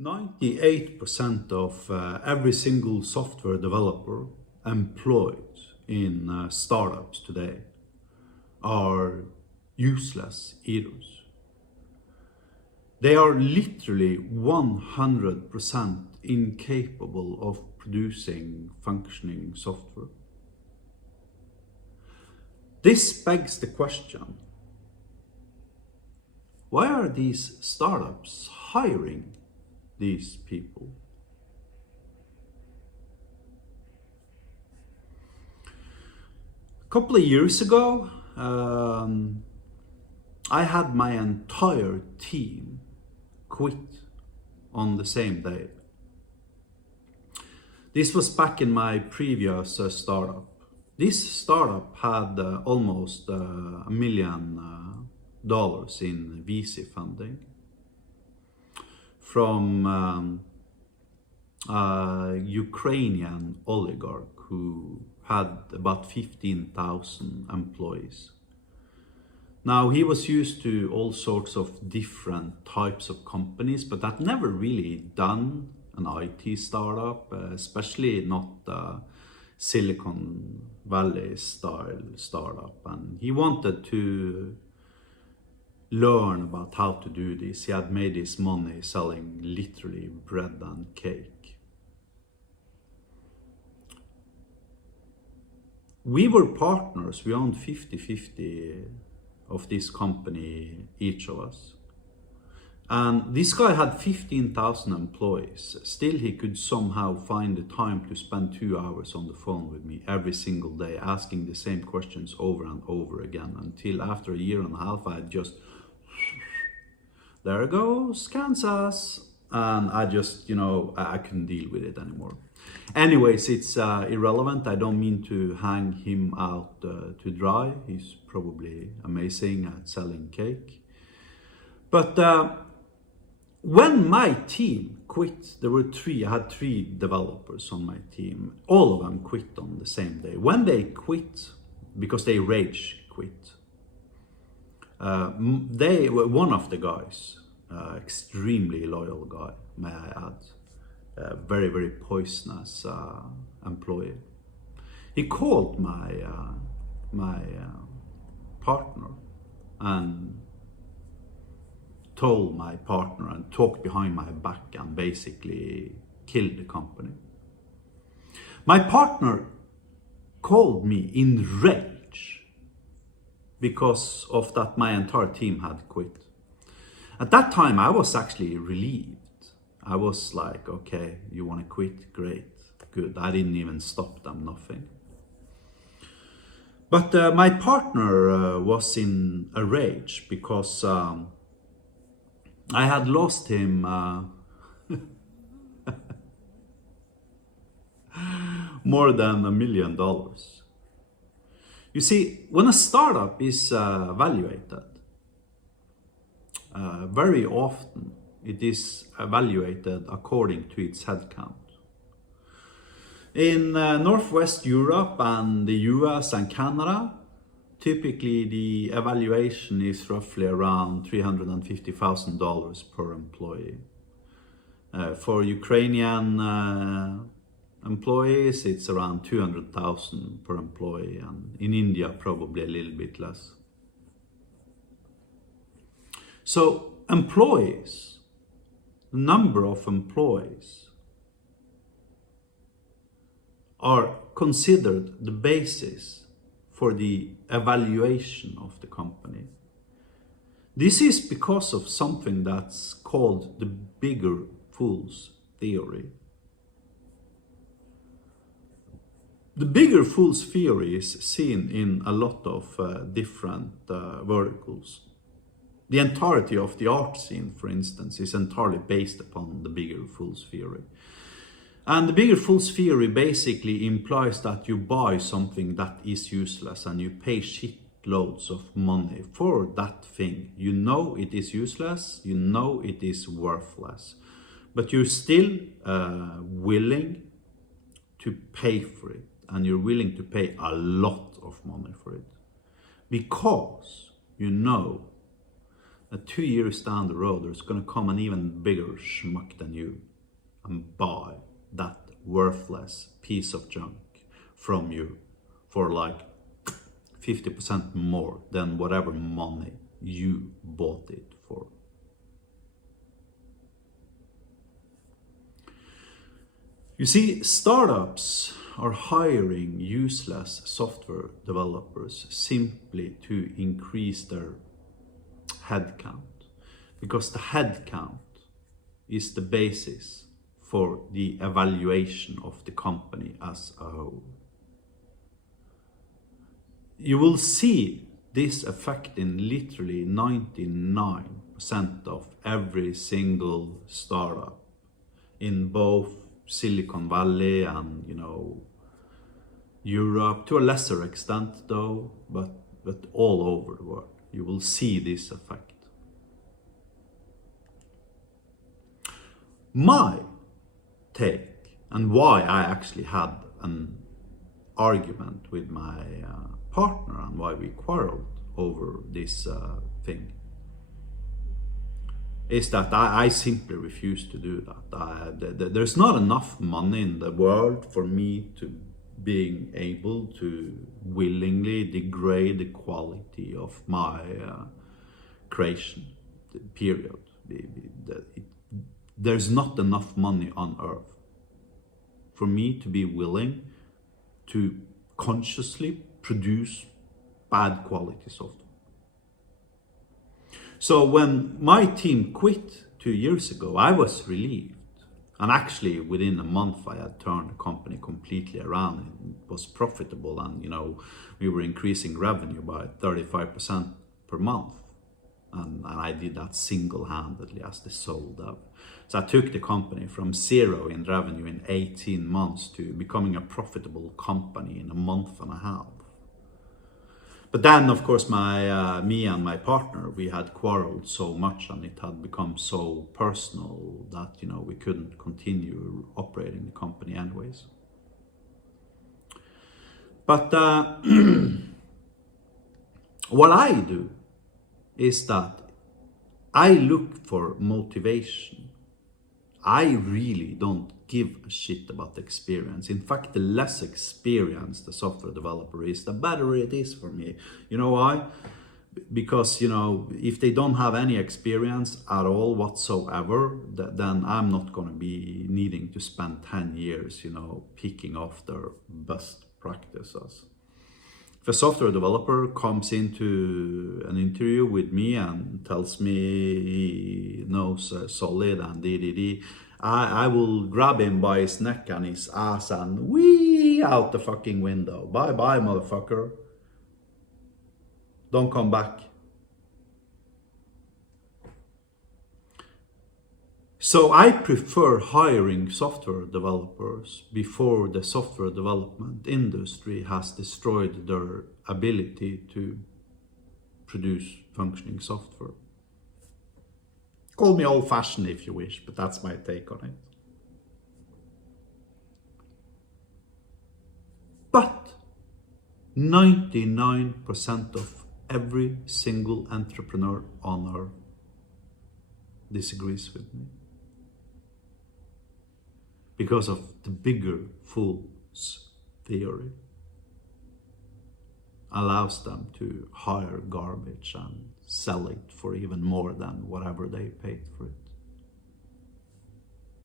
98% of every single software developer employed in startups today are useless eaters. They are literally 100% incapable of producing functioning software. This begs the question, why are these startups hiring these people? A couple of years ago, I had my entire team quit on the same day. This was back in my previous startup. This startup had almost $1 million in VC funding from a Ukrainian oligarch who had about 15,000 employees. Now, he was used to all sorts of different types of companies, but had never really done an IT startup, especially not Silicon Valley style startup. And he wanted to learn about how to do this. He had made his money selling literally bread and cake. We were partners. We owned 50-50 of this company, each of us. And this guy had 15,000 employees. Still, he could somehow find the time to spend 2 hours on the phone with me every single day, asking the same questions over and over again, until after a year and a half, I just, there goes Kansas. And I just, I couldn't deal with it anymore. Anyways, it's irrelevant. I don't mean to hang him out to dry. He's probably amazing at selling cake. But when my team quit, I had 3 developers on my team. All of them quit on the same day. When they quit, because they rage quit, one of the guys, extremely loyal guy, may I add, very, very poisonous employee. He called my partner and told my partner and talked behind my back and basically killed the company. My partner called me in rage because of that my entire team had quit. At that time, I was actually relieved. I was like, okay, you want to quit? Great, good. I didn't even stop them, nothing. But my partner was in a rage because I had lost him more than $1 million. You see, when a startup is evaluated, very often it is evaluated according to its headcount. In Northwest Europe and the US and Canada, typically the evaluation is roughly around $350,000 per employee. For Ukrainian employees, it's around 200,000 per employee, and in India probably a little bit less. So employees, the number of employees are considered the basis for the evaluation of the company. This is because of something that's called the bigger fools theory. The bigger fools theory is seen in a lot of different verticals. The entirety of the art scene, for instance, is entirely based upon the bigger fools theory. And the bigger fools theory basically implies that you buy something that is useless and you pay shitloads of money for that thing. You know it is useless, you know it is worthless, but you're still willing to pay for it, and you're willing to pay a lot of money for it because you know 2 years down the road, there's gonna come an even bigger schmuck than you and buy that worthless piece of junk from you for like 50% more than whatever money you bought it for. You see, startups are hiring useless software developers simply to increase their headcount, because the headcount is the basis for the evaluation of the company as a whole. You will see this effect in literally 99% of every single startup in both Silicon Valley and, you know, Europe, to a lesser extent though, but all over the world. You will see this effect. My take, and why I actually had an argument with my partner and why we quarreled over this thing, is that I simply refuse to do that. There's not enough money in the world for me to being able to willingly degrade the quality of my creation, period. There's not enough money on earth for me to be willing to consciously produce bad quality software. So when my team quit 2 years ago, I was relieved. And actually within a month I had turned the company completely around. It was profitable, and, you know, we were increasing revenue by 35% per month. And I did that single-handedly as the sole dev. So I took the company from 0 in revenue in 18 months to becoming a profitable company in a month and a half. But then, of course, me and my partner, we had quarreled so much, and it had become so personal that, you know, we couldn't continue operating the company anyways. But what I do is that I look for motivation. I really don't give a shit about the experience. In fact, the less experienced the software developer is, the better it is for me. You know why? Because, you know, if they don't have any experience at all whatsoever, then I'm not going to be needing to spend 10 years, you know, picking off their best practices. If a software developer comes into an interview with me and tells me he knows solid and I will grab him by his neck and his ass and wee out the fucking window. Bye bye, motherfucker. Don't come back. So I prefer hiring software developers before the software development industry has destroyed their ability to produce functioning software. Call me old-fashioned if you wish, but that's my take on it. But 99% of every single entrepreneur on earth disagrees with me, because of the bigger fool's theory. Allows them to hire garbage and sell it for even more than whatever they paid for it.